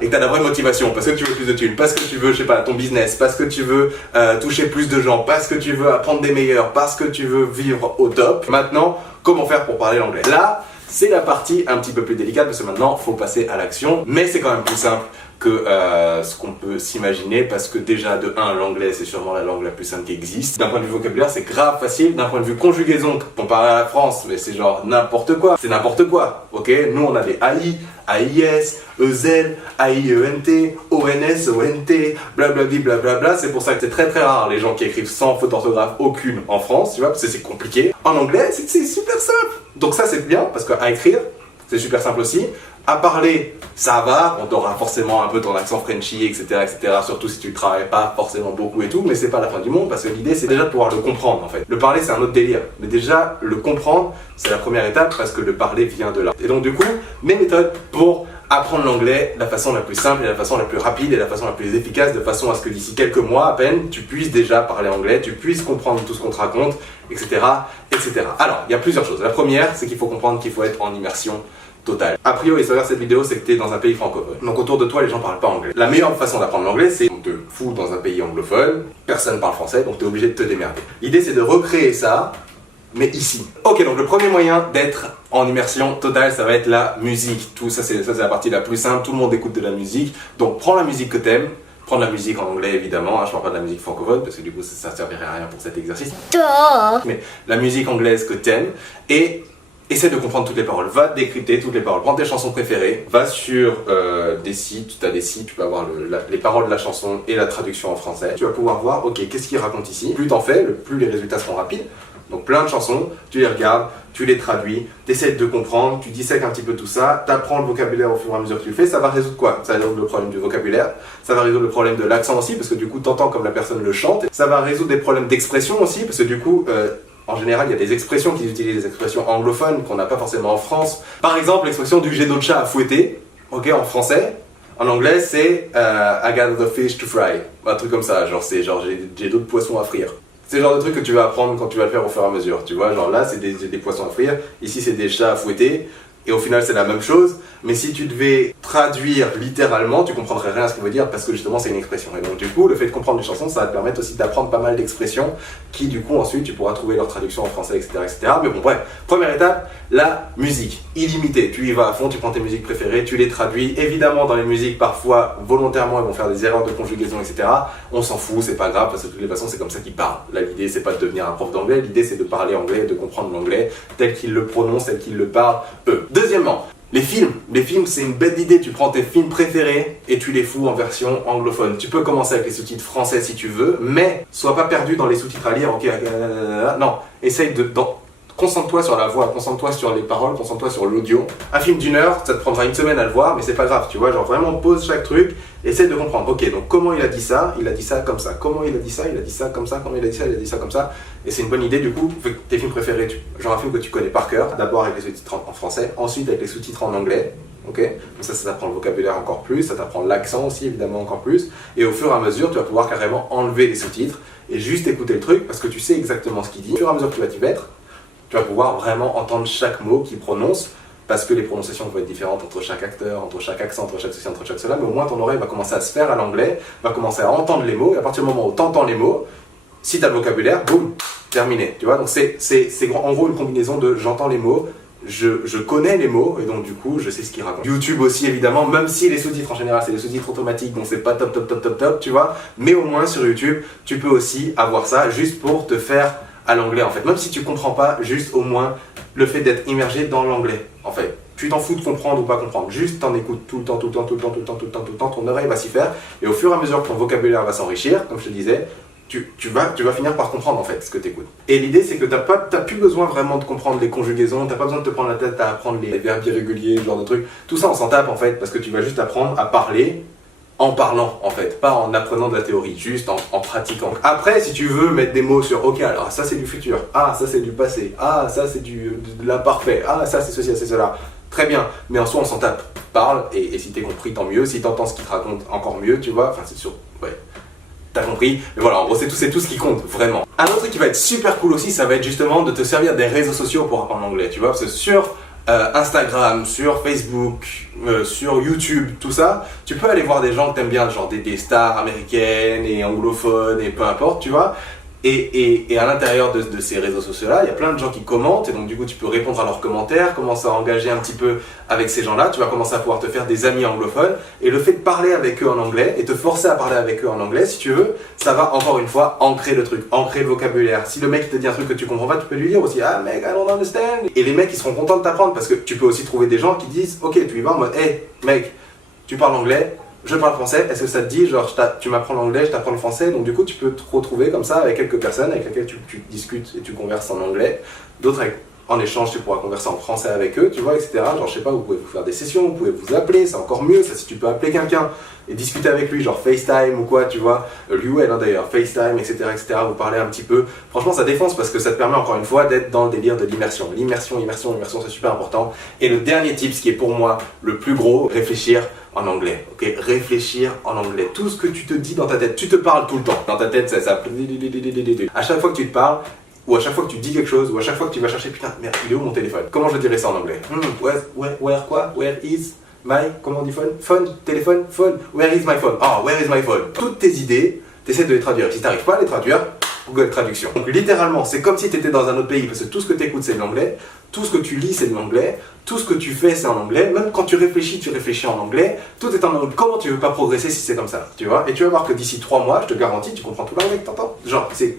et que t'as la vraie motivation, parce que tu veux plus de thunes, parce que tu veux, je sais pas, ton business, parce que tu veux toucher plus de gens, parce que tu veux apprendre des meilleurs, parce que tu veux vivre au top. Maintenant, comment faire pour parler l'anglais? Là, c'est la partie un petit peu plus délicate parce que maintenant, il faut passer à l'action, mais c'est quand même plus simple que ce qu'on peut s'imaginer parce que déjà, de 1, l'anglais, c'est sûrement la langue la plus simple qui existe. D'un point de vue vocabulaire, c'est grave facile. D'un point de vue conjugaison, comparé à la France, mais c'est genre n'importe quoi. C'est n'importe quoi, ok? Nous, on a des AI, AIS, EZ, AIENT, ONS, ONT, blablabli, blablabla. C'est pour ça que c'est très très rare les gens qui écrivent sans faute d'orthographe aucune en France, tu vois, parce que c'est compliqué. En anglais, c'est super simple. Donc ça, c'est bien parce qu'à écrire, c'est super simple aussi. À parler, ça va, on aura forcément un peu ton accent Frenchy, etc., etc. Surtout si tu ne travailles pas forcément beaucoup et tout, mais c'est pas la fin du monde parce que l'idée c'est déjà de pouvoir le comprendre en fait. Le parler c'est un autre délire, mais déjà le comprendre c'est la première étape parce que le parler vient de là. Et donc du coup, mes méthodes pour apprendre l'anglais, la façon la plus simple et la façon la plus rapide et la façon la plus efficace, de façon à ce que d'ici quelques mois à peine, tu puisses déjà parler anglais, tu puisses comprendre tout ce qu'on te raconte, etc., etc. Alors, il y a plusieurs choses. La première, c'est qu'il faut comprendre qu'il faut être en immersion totale. A priori, si tu regardes cette vidéo, c'est que tu es dans un pays francophone. Donc autour de toi, les gens parlent pas anglais. La meilleure façon d'apprendre l'anglais, c'est on te fout dans un pays anglophone, personne parle français, donc tu es obligé de te démerder. L'idée, c'est de recréer ça, mais ici. Ok, donc le premier moyen d'être en immersion totale, ça va être la musique. Tout ça, c'est la partie la plus simple. Tout le monde écoute de la musique. Donc prends la musique que t'aimes. Prends de la musique en anglais, évidemment. Je parle pas de la musique francophone, parce que du coup, ça servirait à rien pour cet exercice. Mais la musique anglaise que t'aimes, et essaie de comprendre toutes les paroles. Va décrypter toutes les paroles. Prends tes chansons préférées. Va sur des sites. Tu as des sites, tu peux avoir les paroles de la chanson et la traduction en français. Tu vas pouvoir voir, ok, qu'est-ce qu'il raconte ici. Plus t'en fais, plus les résultats seront rapides. Donc plein de chansons, tu les regardes, tu les traduis, tu essaies de comprendre, tu dissèques un petit peu tout ça, tu apprends le vocabulaire au fur et à mesure que tu le fais. Ça va résoudre quoi? Ça va résoudre le problème du vocabulaire, ça va résoudre le problème de l'accent aussi, parce que du coup tu entends comme la personne le chante. Ça va résoudre des problèmes d'expression aussi, parce que du coup, en général, il y a des expressions qu'ils utilisent, des expressions anglophones qu'on n'a pas forcément en France. Par exemple, l'expression du j'ai d'autres chats à fouetter, ok, en français. En anglais, c'est I got the fish to fry. Un truc comme ça, genre c'est genre j'ai d'autres poissons à frire. C'est le genre de truc que tu vas apprendre quand tu vas le faire au fur et à mesure, tu vois, genre là c'est des poissons à frire, ici c'est des chats à fouetter, et au final c'est la même chose, mais si tu devais traduire littéralement, tu comprendrais rien à ce qu'il veut dire parce que justement c'est une expression. Et donc du coup, le fait de comprendre une chanson, ça va te permettre aussi d'apprendre pas mal d'expressions qui du coup ensuite tu pourras trouver leur traduction en français, etc., etc. Mais bon bref, première étape, la musique, illimitée. Tu y vas à fond, tu prends tes musiques préférées, tu les traduis. Évidemment dans les musiques, parfois volontairement ils vont faire des erreurs de conjugaison, etc. On s'en fout, c'est pas grave parce que de toutes les façons c'est comme ça qu'ils parlent. Là l'idée c'est pas de devenir un prof d'anglais, l'idée c'est de parler anglais, de comprendre l'anglais tel qu'ils le prononcent, tel qu'ils le parlent eux. Deuxièmement, les films c'est une bête d'idée, tu prends tes films préférés et tu les fous en version anglophone. Tu peux commencer avec les sous-titres français si tu veux, mais sois pas perdu dans les sous-titres à lire, ok, non, essaye concentre-toi sur la voix, concentre-toi sur les paroles, concentre-toi sur l'audio. Un film d'1 heure, ça te prendra une semaine à le voir, mais c'est pas grave, tu vois, genre vraiment pose chaque truc, essaie de comprendre, ok, donc comment il a dit ça comme ça, comment il a dit ça comme ça, comment il a dit ça comme ça, et c'est une bonne idée du coup, tes films préférés, genre un film que tu connais par cœur, d'abord avec les sous-titres en français, ensuite avec les sous-titres en anglais, ok, donc ça t'apprend le vocabulaire encore plus, ça t'apprend l'accent aussi évidemment encore plus, et au fur et à mesure, tu vas pouvoir carrément enlever les sous-titres, et juste écouter le truc, parce que tu sais exactement ce qu'il dit, au fur et à mesure que tu vas t'y mettre, tu vas pouvoir vraiment entendre chaque mot qu'il prononce, parce que les prononciations vont être différentes entre chaque acteur, entre chaque accent, entre chaque ceci, entre chaque cela, mais au moins ton oreille va commencer à se faire à l'anglais, va commencer à entendre les mots, et à partir du moment où tu entends les mots, si tu as le vocabulaire, boum, terminé, tu vois, donc c'est en gros une combinaison de j'entends les mots, je connais les mots, et donc du coup, je sais ce qu'ils racontent. YouTube aussi, évidemment, même si les sous-titres en général, c'est des sous-titres automatiques, donc c'est pas top, tu vois, mais au moins sur YouTube, tu peux aussi avoir ça, juste pour te faire à l'anglais en fait, même si tu comprends pas, juste au moins le fait d'être immergé dans l'anglais en fait. Tu t'en fous de comprendre ou pas comprendre, juste t'en écoutes tout le temps, ton oreille va s'y faire, et au fur et à mesure que ton vocabulaire va s'enrichir, comme je te disais, tu vas finir par comprendre en fait ce que tu écoutes. Et l'idée c'est que t'as plus besoin vraiment de comprendre les conjugaisons, t'as pas besoin de te prendre la tête à apprendre les verbes irréguliers, ce genre de trucs, tout ça on s'en tape en fait, parce que tu vas juste apprendre à parler en parlant en fait, pas en apprenant de la théorie, juste en pratiquant. Après, si tu veux mettre des mots sur ok, alors ça c'est du futur, ah ça c'est du passé, ah ça c'est de l'imparfait, ah ça c'est ceci, c'est cela, très bien, mais en soi on s'en tape, parle, et si t'es compris tant mieux, si t'entends ce qu'il te raconte encore mieux, tu vois, enfin c'est sûr, ouais, t'as compris, mais voilà, en gros c'est tout ce qui compte, vraiment. Un autre truc qui va être super cool aussi, ça va être justement de te servir des réseaux sociaux pour apprendre l'anglais, tu vois, parce que sur Instagram, sur Facebook, sur YouTube, tout ça, tu peux aller voir des gens que t'aimes bien, genre des stars américaines et anglophones et peu importe, tu vois. Et à l'intérieur de ces réseaux sociaux-là, il y a plein de gens qui commentent et donc du coup tu peux répondre à leurs commentaires, commencer à engager un petit peu avec ces gens-là, tu vas commencer à pouvoir te faire des amis anglophones et le fait de parler avec eux en anglais et te forcer à parler avec eux en anglais, si tu veux, ça va encore une fois ancrer le truc, ancrer le vocabulaire. Si le mec te dit un truc que tu comprends pas, tu peux lui dire aussi « Ah mec, I don't understand » et les mecs ils seront contents de t'apprendre parce que tu peux aussi trouver des gens qui disent « Ok, tu y vas en mode « Hey mec, tu parles anglais ?» Je parle français, est-ce que ça te dit, genre tu m'apprends l'anglais, je t'apprends le français, donc du coup tu peux te retrouver comme ça avec quelques personnes avec lesquelles tu discutes et tu converses en anglais, d'autres en échange tu pourras converser en français avec eux, tu vois, etc. Genre je sais pas, vous pouvez vous faire des sessions, vous pouvez vous appeler, c'est encore mieux, ça si tu peux appeler quelqu'un et discuter avec lui, genre FaceTime ou quoi, tu vois, lui ou elle hein, d'ailleurs, FaceTime, etc., vous parlez un petit peu, franchement ça défonce parce que ça te permet encore une fois d'être dans le délire de l'immersion, l'immersion, c'est super important. Et le dernier tip, ce qui est pour moi le plus gros, réfléchir en anglais, ok? Réfléchir en anglais. Tout ce que tu te dis dans ta tête, tu te parles tout le temps. Dans ta tête, ça. À chaque fois que tu te parles, ou à chaque fois que tu dis quelque chose, ou à chaque fois que tu vas chercher, putain, merde, il est où mon téléphone? Comment je dirais ça en anglais? Where quoi? Where is my, comment on dit phone? Phone, téléphone, phone. Where is my phone? Oh, where is my phone? Toutes tes idées, t'essaies de les traduire. Si t'arrives pas à les traduire, Google Traduction. Donc littéralement, c'est comme si tu étais dans un autre pays parce que tout ce que tu écoutes c'est de l'anglais, tout ce que tu lis c'est de l'anglais, tout ce que tu fais c'est en anglais, même quand tu réfléchis en anglais, tout est en anglais. Comment tu veux pas progresser si c'est comme ça, tu vois? Et tu vas voir que d'ici 3 mois, je te garantis, tu comprends tout l'anglais que t'entends. Genre, c'est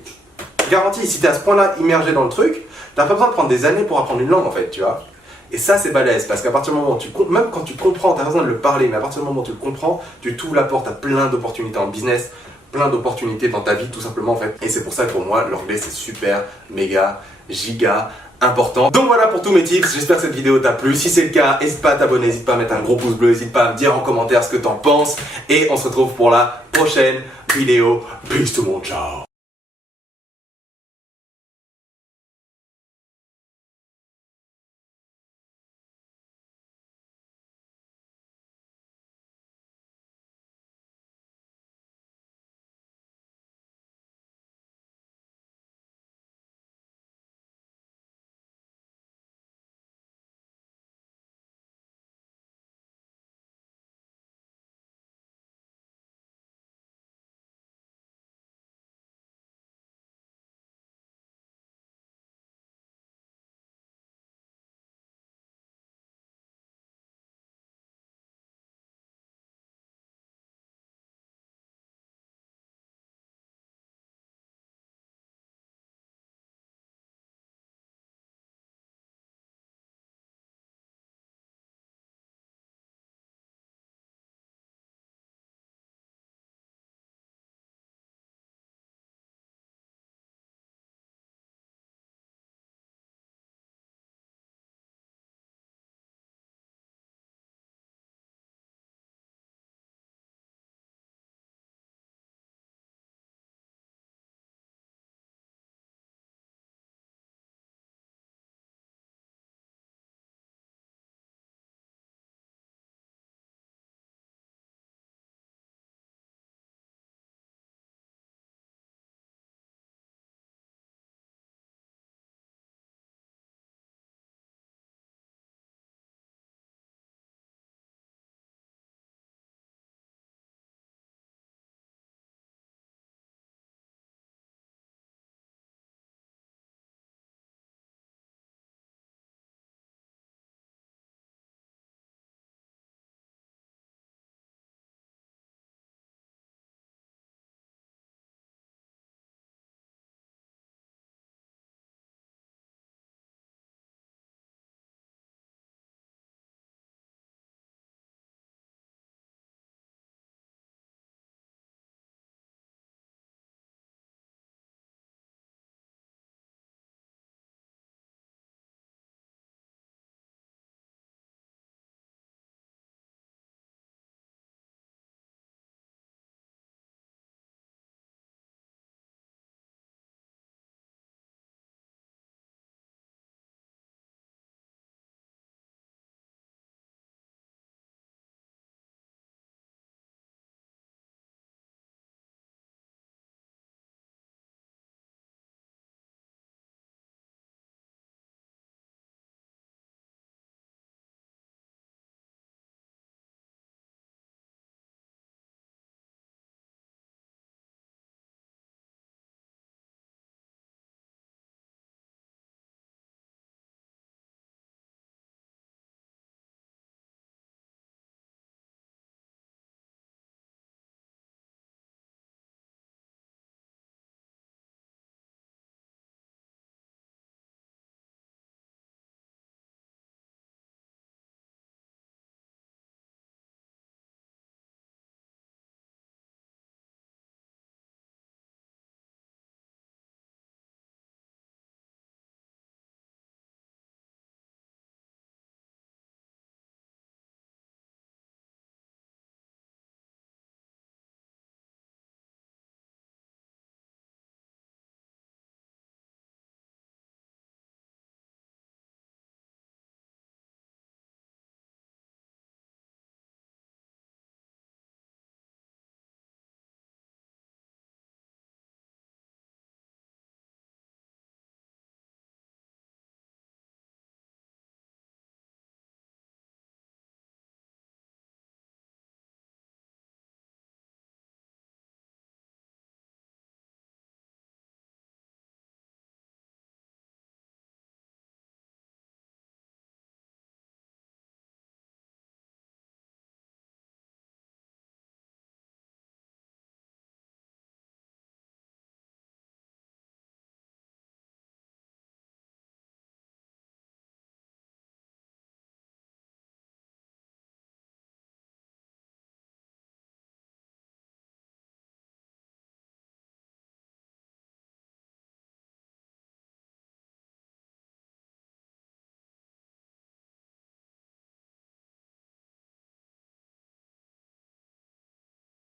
garanti, si t'es à ce point-là immergé dans le truc, t'as pas besoin de prendre des années pour apprendre une langue en fait, tu vois? Et ça c'est balèze parce qu'à partir du moment où même quand tu comprends, t'as pas besoin de le parler, mais à partir du moment où tu le comprends, tu t'ouvres la porte à plein d'opportunités en business, plein d'opportunités dans ta vie tout simplement en fait. Et c'est pour ça que pour moi l'anglais c'est super, méga, giga important. Donc voilà pour tous mes tips, j'espère que cette vidéo t'a plu. Si c'est le cas, n'hésite pas à t'abonner, n'hésite pas à mettre un gros pouce bleu, n'hésite pas à me dire en commentaire ce que t'en penses. Et on se retrouve pour la prochaine vidéo. Peace tout le monde, ciao.